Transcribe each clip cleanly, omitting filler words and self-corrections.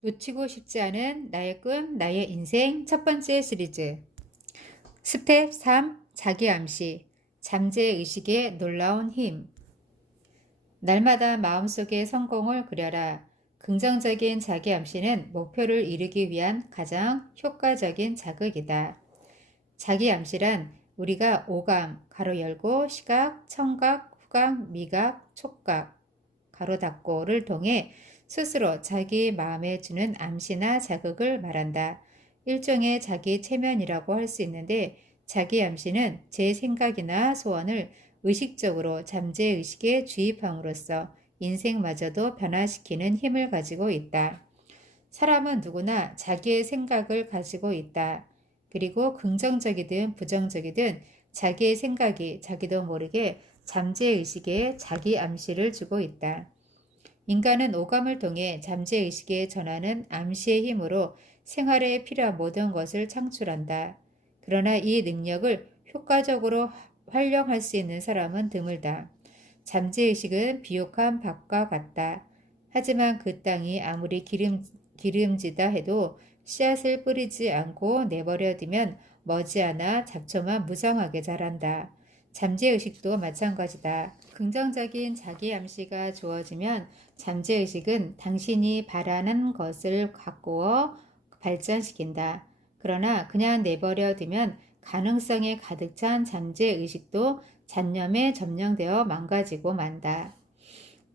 놓치고 싶지 않은 나의 꿈, 나의 인생 첫 번째 시리즈. 스텝 3. 자기 암시. 잠재의식의 놀라운 힘. 날마다 마음속에 성공을 그려라. 긍정적인 자기 암시는 목표를 이루기 위한 가장 효과적인 자극이다. 자기 암시란 우리가 오감, 가로 열고 시각, 청각, 후각, 미각, 촉각, 가로 닫고를 통해 스스로 자기 마음에 주는 암시나 자극을 말한다. 일종의 자기 체면이라고 할 수 있는데 자기 암시는 제 생각이나 소원을 의식적으로 잠재의식에 주입함으로써 인생마저도 변화시키는 힘을 가지고 있다. 사람은 누구나 자기의 생각을 가지고 있다. 그리고 긍정적이든 부정적이든 자기의 생각이 자기도 모르게 잠재의식에 자기 암시를 주고 있다. 인간은 오감을 통해 잠재의식에 전하는 암시의 힘으로 생활에 필요한 모든 것을 창출한다. 그러나 이 능력을 효과적으로 활용할 수 있는 사람은 드물다. 잠재의식은 비옥한 밭과 같다. 하지만 그 땅이 아무리 기름지다 해도 씨앗을 뿌리지 않고 내버려두면 머지않아 잡초만 무성하게 자란다. 잠재의식도 마찬가지다. 긍정적인 자기 암시가 주어지면 잠재의식은 당신이 바라는 것을 가꾸어 발전시킨다. 그러나 그냥 내버려두면 가능성에 가득 찬 잠재의식도 잡념에 점령되어 망가지고 만다.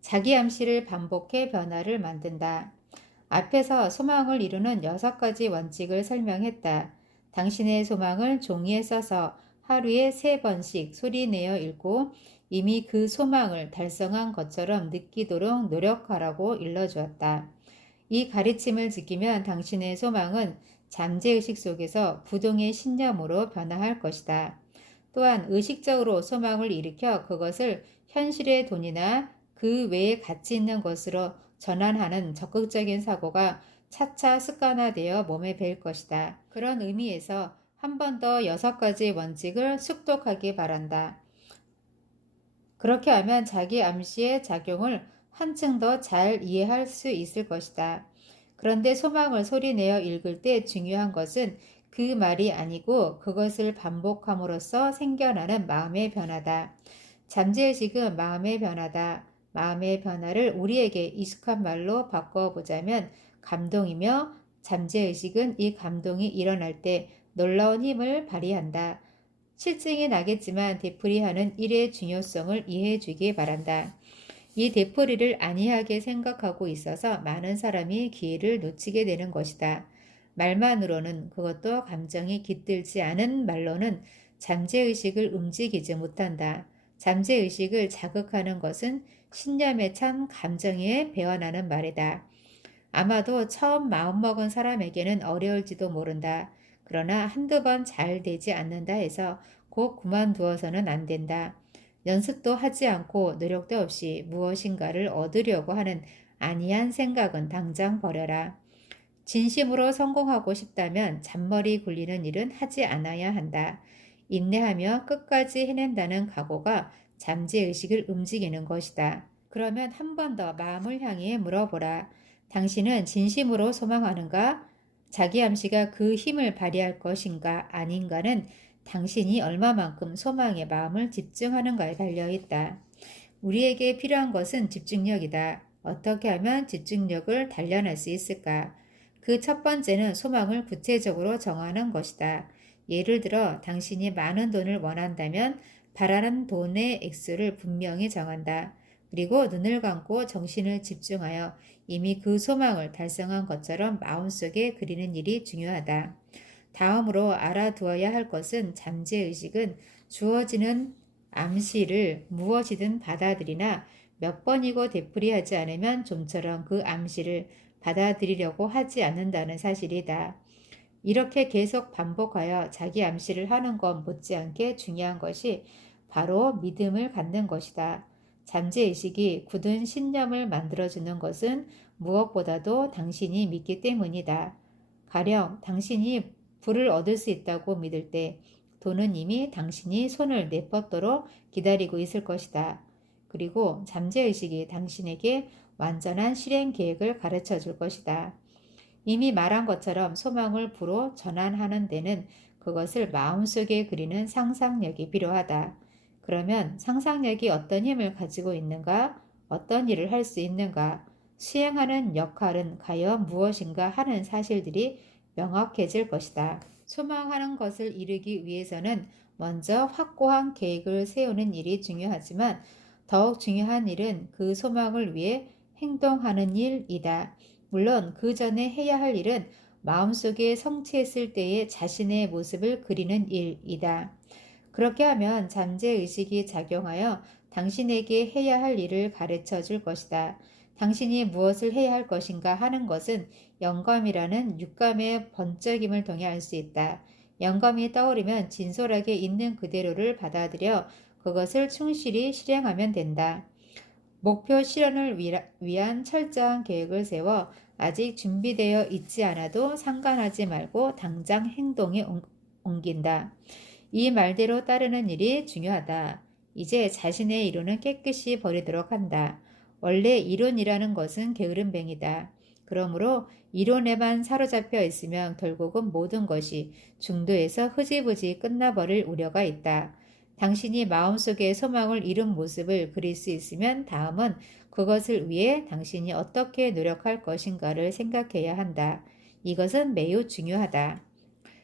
자기 암시를 반복해 변화를 만든다. 앞에서 소망을 이루는 6가지 원칙을 설명했다. 당신의 소망을 종이에 써서 하루에 3번씩 소리내어 읽고 이미 그 소망을 달성한 것처럼 느끼도록 노력하라고 일러주었다. 이 가르침을 지키면 당신의 소망은 잠재의식 속에서 부동의 신념으로 변화할 것이다. 또한 의식적으로 소망을 일으켜 그것을 현실의 돈이나 그 외에 가치 있는 것으로 전환하는 적극적인 사고가 차차 습관화되어 몸에 배일 것이다. 그런 의미에서 한 번 더 6가지 원칙을 숙독하기 바란다. 그렇게 하면 자기 암시의 작용을 한층 더 잘 이해할 수 있을 것이다. 그런데 소망을 소리내어 읽을 때 중요한 것은 그 말이 아니고 그것을 반복함으로써 생겨나는 마음의 변화다. 잠재의식은 마음의 변화다. 마음의 변화를 우리에게 익숙한 말로 바꿔보자면 감동이며 잠재의식은 이 감동이 일어날 때 놀라운 힘을 발휘한다. 실증이 나겠지만 되풀이하는 일의 중요성을 이해해 주기 바란다. 이 되풀이를 안이하게 생각하고 있어서 많은 사람이 기회를 놓치게 되는 것이다. 말만으로는, 그것도 감정이 깃들지 않은 말로는 잠재의식을 움직이지 못한다. 잠재의식을 자극하는 것은 신념에 찬 감정에 배어나는 말이다. 아마도 처음 마음먹은 사람에게는 어려울지도 모른다. 그러나 한두 번 잘 되지 않는다 해서 곧 그만두어서는 안 된다. 연습도 하지 않고 노력도 없이 무엇인가를 얻으려고 하는 안이한 생각은 당장 버려라. 진심으로 성공하고 싶다면 잔머리 굴리는 일은 하지 않아야 한다. 인내하며 끝까지 해낸다는 각오가 잠재의식을 움직이는 것이다. 그러면 한 번 더 마음을 향해 물어보라. 당신은 진심으로 소망하는가? 자기 암시가 그 힘을 발휘할 것인가 아닌가는 당신이 얼마만큼 소망의 마음을 집중하는가에 달려있다. 우리에게 필요한 것은 집중력이다. 어떻게 하면 집중력을 단련할 수 있을까? 그 첫 번째는 소망을 구체적으로 정하는 것이다. 예를 들어 당신이 많은 돈을 원한다면 바라는 돈의 액수를 분명히 정한다. 그리고 눈을 감고 정신을 집중하여 이미 그 소망을 달성한 것처럼 마음속에 그리는 일이 중요하다. 다음으로 알아두어야 할 것은 잠재의식은 주어지는 암시를 무엇이든 받아들이나 몇 번이고 되풀이하지 않으면 좀처럼 그 암시를 받아들이려고 하지 않는다는 사실이다. 이렇게 계속 반복하여 자기 암시를 하는 것 못지않게 중요한 것이 바로 믿음을 갖는 것이다. 잠재의식이 굳은 신념을 만들어주는 것은 무엇보다도 당신이 믿기 때문이다. 가령 당신이 부를 얻을 수 있다고 믿을 때 돈은 이미 당신이 손을 내뻗도록 기다리고 있을 것이다. 그리고 잠재의식이 당신에게 완전한 실행 계획을 가르쳐 줄 것이다. 이미 말한 것처럼 소망을 부로 전환하는 데는 그것을 마음속에 그리는 상상력이 필요하다. 그러면 상상력이 어떤 힘을 가지고 있는가, 어떤 일을 할 수 있는가, 수행하는 역할은 과연 무엇인가 하는 사실들이 명확해질 것이다. 소망하는 것을 이루기 위해서는 먼저 확고한 계획을 세우는 일이 중요하지만 더욱 중요한 일은 그 소망을 위해 행동하는 일이다. 물론 그 전에 해야 할 일은 마음속에 성취했을 때의 자신의 모습을 그리는 일이다. 그렇게 하면 잠재의식이 작용하여 당신에게 해야 할 일을 가르쳐 줄 것이다. 당신이 무엇을 해야 할 것인가 하는 것은 영감이라는 육감의 번쩍임을 통해 알 수 있다. 영감이 떠오르면 진솔하게 있는 그대로를 받아들여 그것을 충실히 실행하면 된다. 목표 실현을 위한 철저한 계획을 세워 아직 준비되어 있지 않아도 상관하지 말고 당장 행동에 옮긴다. 이 말대로 따르는 일이 중요하다. 이제 자신의 이론은 깨끗이 버리도록 한다. 원래 이론이라는 것은 게으름뱅이다. 그러므로 이론에만 사로잡혀 있으면 결국은 모든 것이 중도에서 흐지부지 끝나버릴 우려가 있다. 당신이 마음속에 소망을 이룬 모습을 그릴 수 있으면 다음은 그것을 위해 당신이 어떻게 노력할 것인가를 생각해야 한다. 이것은 매우 중요하다.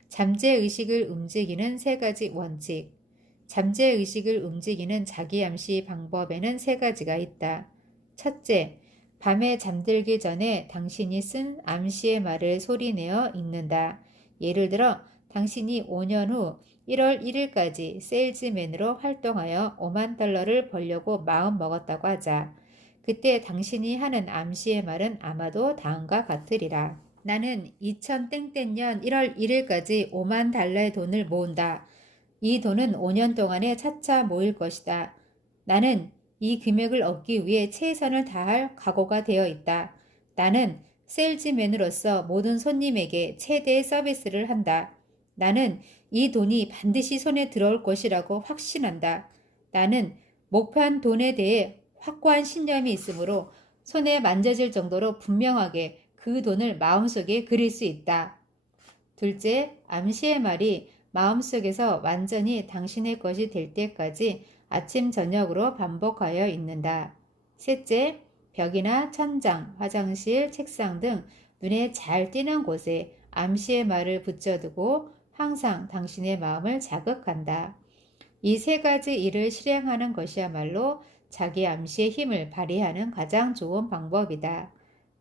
잠재의식을 움직이는 세 가지 원칙. 잠재의식을 움직이는 자기암시 방법에는 세 가지가 있다. 첫째, 밤에 잠들기 전에 당신이 쓴 암시의 말을 소리내어 읽는다. 예를 들어 당신이 5년 후 1월 1일까지 세일즈맨으로 활동하여 5만 달러를 벌려고 마음 먹었다고 하자. 그때 당신이 하는 암시의 말은 아마도 다음과 같으리라. 나는 2000땡땡년 1월 1일까지 5만 달러의 돈을 모은다. 이 돈은 5년 동안에 차차 모일 것이다. 나는 이 금액을 얻기 위해 최선을 다할 각오가 되어 있다. 나는 세일즈맨으로서 모든 손님에게 최대의 서비스를 한다. 나는 이 돈이 반드시 손에 들어올 것이라고 확신한다. 나는 목표한 돈에 대해 확고한 신념이 있으므로 손에 만져질 정도로 분명하게 그 돈을 마음속에 그릴 수 있다. 둘째, 암시의 말이 마음속에서 완전히 당신의 것이 될 때까지 아침 저녁으로 반복하여 읽는다. 셋째, 벽이나 천장, 화장실, 책상 등 눈에 잘 띄는 곳에 암시의 말을 붙여두고 항상 당신의 마음을 자극한다. 이 세 가지 일을 실행하는 것이야말로 자기 암시의 힘을 발휘하는 가장 좋은 방법이다.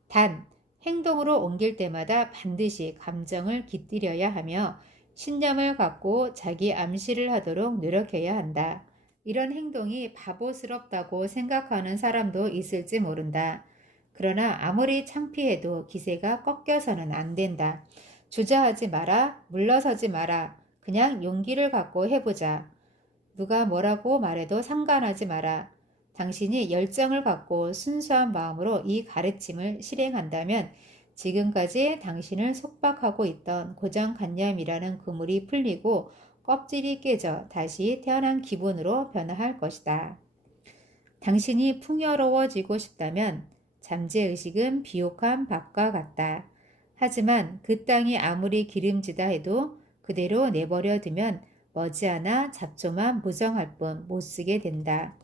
단, 행동으로 옮길 때마다 반드시 감정을 깃들여야 하며 신념을 갖고 자기 암시를 하도록 노력해야 한다. 이런 행동이 바보스럽다고 생각하는 사람도 있을지 모른다. 그러나 아무리 창피해도 기세가 꺾여서는 안 된다. 주저하지 마라, 물러서지 마라. 그냥 용기를 갖고 해보자. 누가 뭐라고 말해도 상관하지 마라. 당신이 열정을 갖고 순수한 마음으로 이 가르침을 실행한다면 지금까지 당신을 속박하고 있던 고정관념이라는 그물이 풀리고 껍질이 깨져 다시 태어난 기분으로 변화할 것이다. 당신이 풍요로워지고 싶다면 잠재의식은 비옥한 밭과 같다. 하지만 그 땅이 아무리 기름지다 해도 그대로 내버려 두면 머지않아 잡초만 무성할 뿐 못쓰게 된다.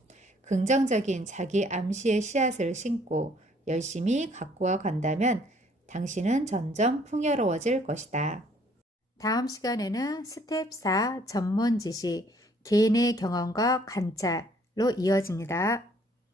긍정적인 자기 암시의 씨앗을 심고 열심히 가꾸어 간다면 당신은 점점 풍요로워질 것이다. 다음 시간에는 스텝 4 전문 지식, 개인의 경험과 관찰로 이어집니다.